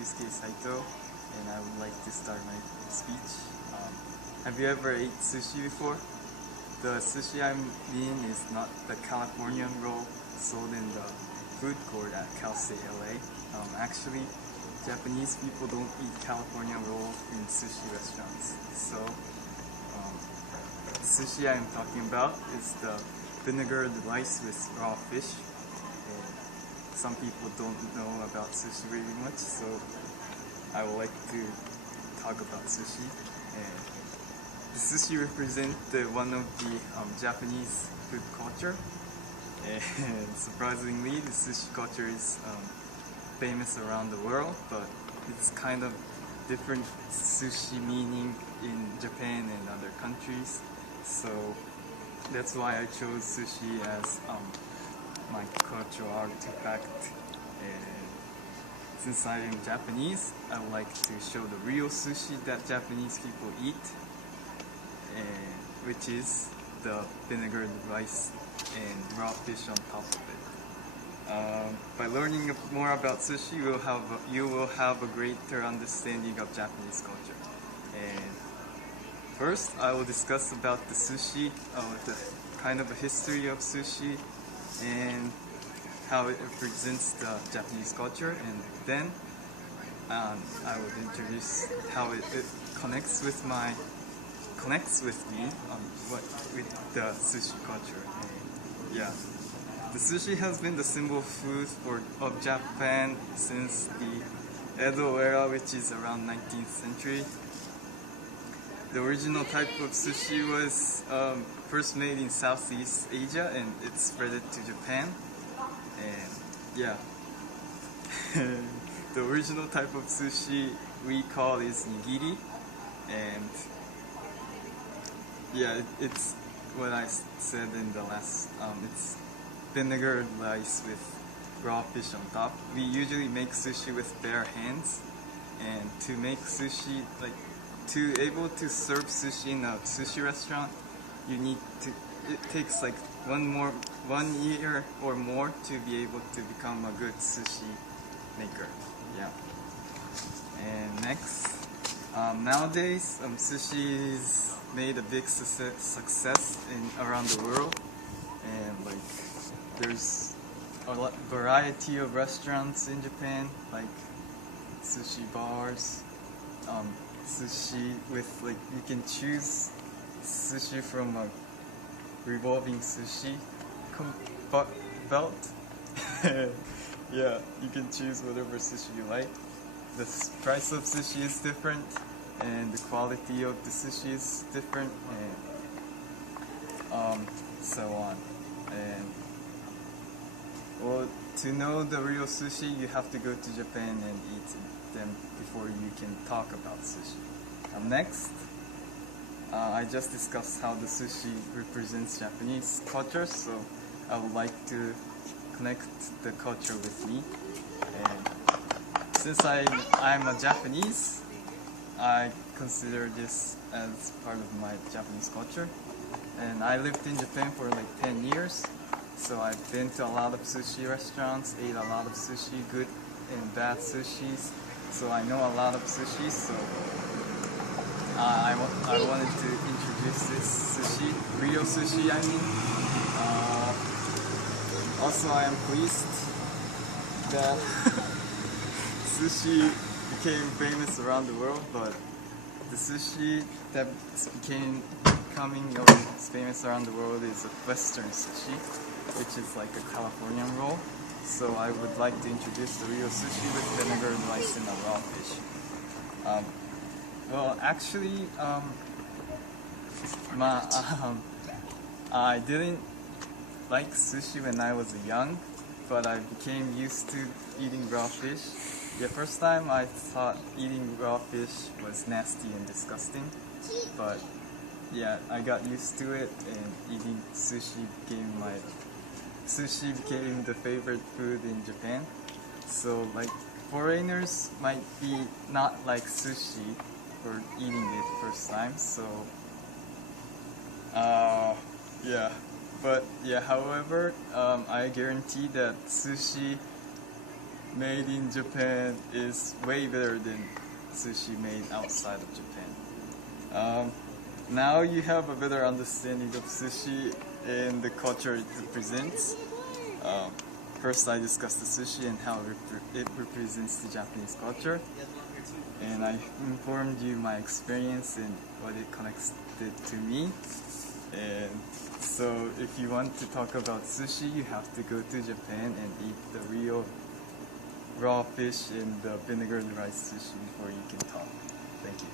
is Yusuke Saito, and I would like to start my speech. Have you ever ate sushi before? The sushi I mean is not the Californian roll sold in the food court at Cal State LA. Actually, Japanese people don't eat California roll in sushi restaurants. So, the sushi I'm talking about is the vinegared rice with raw fish. Some people don't know about sushi very much, so I would like to talk about sushi. And the sushi represents one of the Japanese food culture, and surprisingly, the sushi culture is famous around the world, but it's kind of different sushi meaning in Japan and other countries. So that's why I chose sushi as my cultural artifact. And since I am Japanese, I would like to show the real sushi that Japanese people eat, which is the vinegared rice and raw fish on top of it. By learning more about sushi, you will have a greater understanding of Japanese culture. And first, I will discuss about the sushi, the kind of a history of sushi, and how it represents the Japanese culture, and then I will introduce how it connects with me with the sushi culture. And yeah, the sushi has been the symbol food of Japan since the Edo era, which is around 19th century. The original type of sushi was first made in Southeast Asia, and it spread it to Japan. And yeah, the original type of sushi we call is nigiri, and yeah, it's what I said in the last. It's vinegared rice with raw fish on top. We usually make sushi with bare hands, and to make sushi to able to serve sushi in a sushi restaurant, it takes like 1 year or more to be able to become a good sushi maker. Yeah. And next, nowadays sushi is made a big success around the world, and like there's a variety of restaurants in Japan, like sushi bars. Sushi with you can choose sushi from a revolving sushi belt. Yeah, you can choose whatever sushi you like. The price of sushi is different, and the quality of the sushi is different, and so on. And well, to know the real sushi, you have to go to Japan and eat them before you can talk about sushi. Next, I just discussed how the sushi represents Japanese culture, so I would like to connect the culture with me. And since I'm a Japanese, I consider this as part of my Japanese culture. And I lived in Japan for like 10 years, so I've been to a lot of sushi restaurants, ate a lot of sushi, good and bad sushis. So I know a lot of sushi, so I wanted to introduce this sushi, real sushi I mean. Also, I am pleased that sushi became famous around the world, but the sushi that becoming famous around the world is a Western sushi, which is like a Californian roll. So I would like to introduce the real sushi with vinegared rice and a raw fish. Well, actually, I didn't like sushi when I was young, but I became used to eating raw fish. The first time I thought eating raw fish was nasty and disgusting, but yeah, I got used to it, and eating sushi became the favorite food in Japan. So like foreigners might be not like sushi for eating it first time. So yeah, but yeah, however, I guarantee that sushi made in Japan is way better than sushi made outside of Japan. Now you have a better understanding of sushi and the culture it represents. First, I discussed the sushi and how it represents the Japanese culture, and I informed you my experience and what it connected to me. And so, if you want to talk about sushi, you have to go to Japan and eat the real raw fish and the vinegar rice sushi before you can talk. Thank you.